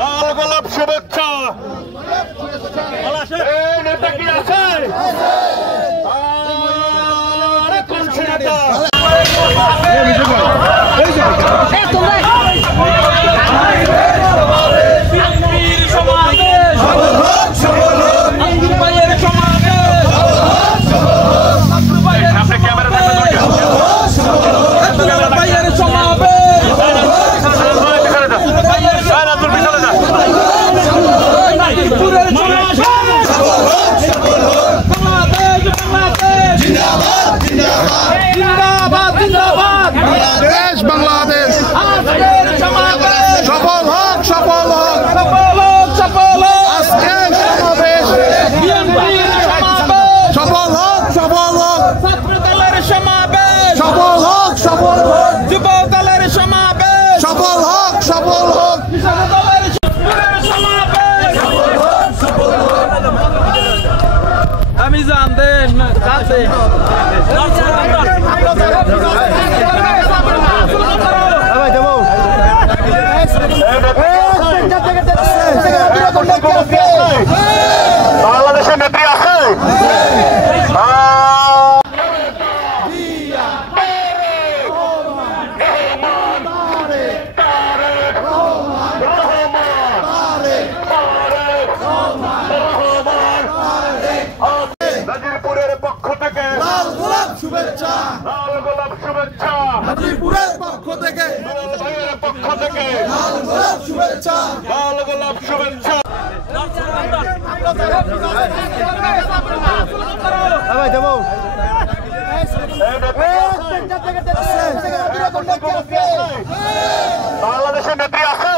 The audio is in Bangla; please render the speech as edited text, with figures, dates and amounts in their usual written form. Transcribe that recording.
লাল গোলাপ শুভেচ্ছা। এই নেতা কি আছে? কোন নেতা? আমি জানতেন জানতে বাংলাদেশের নেত্রী আছে। নাজিরপুরের পক্ষ থেকে লাল গোলাপ শুভেচ্ছা, লাল গোলাপ শুভেচ্ছা। নাজিরপুরের পক্ষ থেকে ভাইয়ের পক্ষ থেকে লাল গোলাপ শুভেচ্ছা, লাল গোলাপ শুভেচ্ছা। বাংলাদেশের নেত্রী আছে।